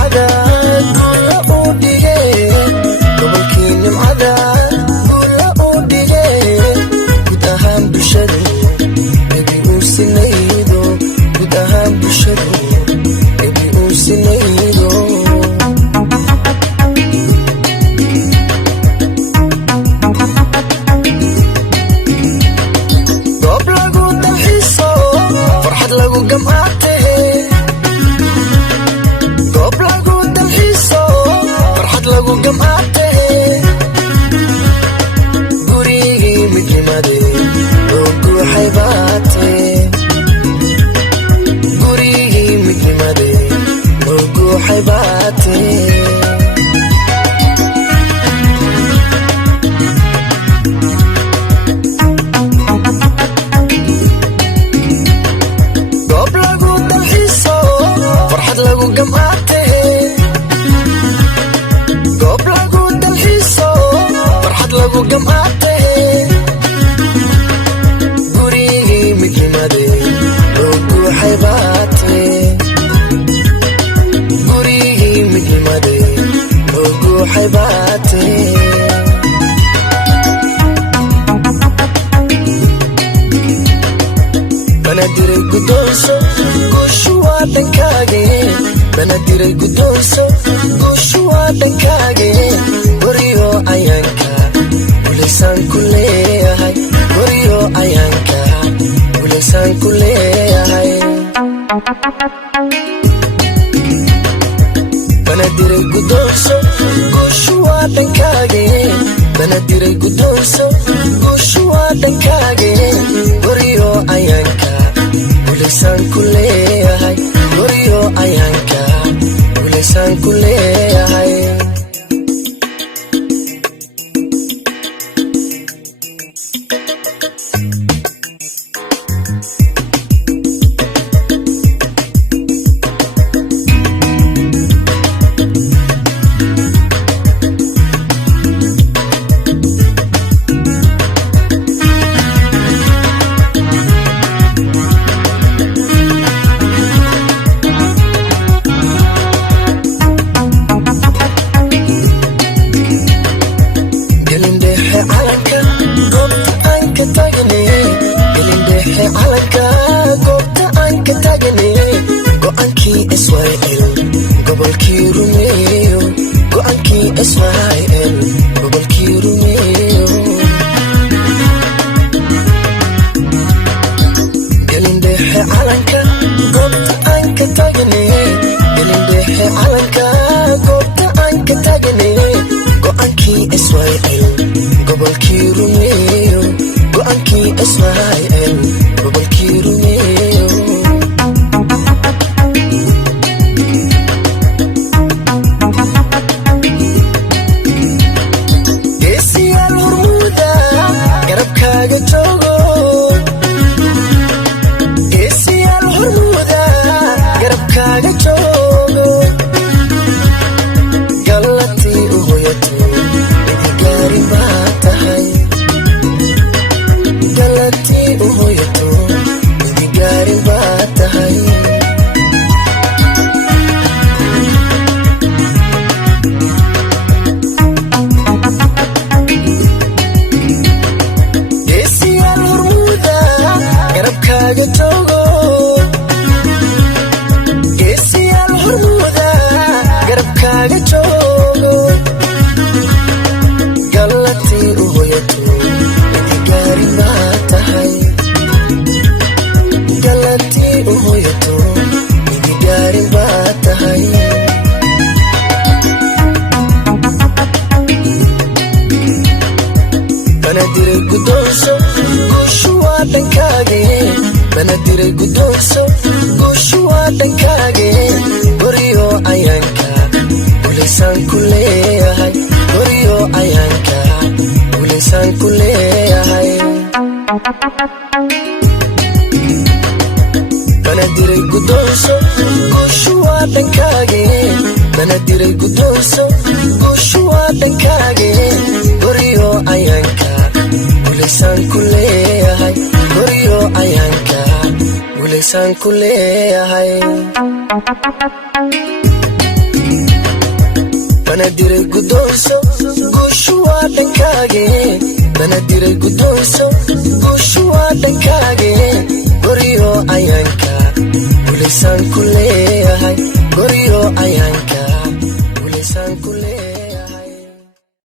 nimcada guula uu dhigay gobolkii nimcada guula uu dhigay guud ahaan bulshadu nebi uu sinaydo guud ahaan bulshadu nebi uu sinaydo goob lagu dalxiiso farxad lagu gamcaate goob lagu dalxiiso farxad lagu gamcaate gurigii midnimade oo guuxay baate gurigii midnimade oo guuxay baate goob lagu dalxiiso farxad lagu gamcaate goob lagu dalxiiso farxad lagu gamcaate gurigii midnimade oo guuxay baate gurigii midnimade oo guuxay baate banadiray guddoonso guushu waa dhankaage banadiray guddoonso guushu waa dhankaage guryo ayaanka wulaysaan ku leeyahay guryo ayaanka wulaysaan ku leeyahay banadiray guddoonso guushu waa dhankaage banadiray guddoonso guushu waa dhankaage guryo ayaanka wulaysaan ku leeyahay guryo ayaanka wulaysaan ku leeyahay go'aankii Israel gobolkii rumeeyo go'aankii Israel gobolkii rumeeyo gelindhexe calanka goobta aan ka tagnay gelindhexe calanka goobta aan ka tagnay go'aankii Israel gobolkii rumeeyo go'aankii Israel gobolkii rumeeyo geesiyaal hormuuda garabkaaga joogo geesiyaal hormuuda garabkaaga joogo gallatii u hoyato idigaarin baa tahay gallatii u hoyato idigaarin baa tahay geesiyaal hormuuda garabkaaga joogo geesiyaal hormuuda garabkaaga joogo gallatii u hoyato idigaarin baa tahay gallatii u hoyato idigaarin baa tahay banadiray guddoonso guushu waa dhankaage banadiray guddoonso guushu waa dhankaage guryo ayaanka wulaysaan ku leeyahay guryo ayaanka wulaysaan ku leeyahay banadiray guddoonso guushu waa dhankaage banadiray guddoonso guushu waa dhankaage guryo ayaanka wulaysaan ku leeyahay guryo ayaanka wulaysaan ku leeyahay banadiray guddoonso guushu waa dhankaage banadiray guddoonso guushu waa dhankaage goriyo ayaanka guulaysaan ku leeyahay goriyo ayaanka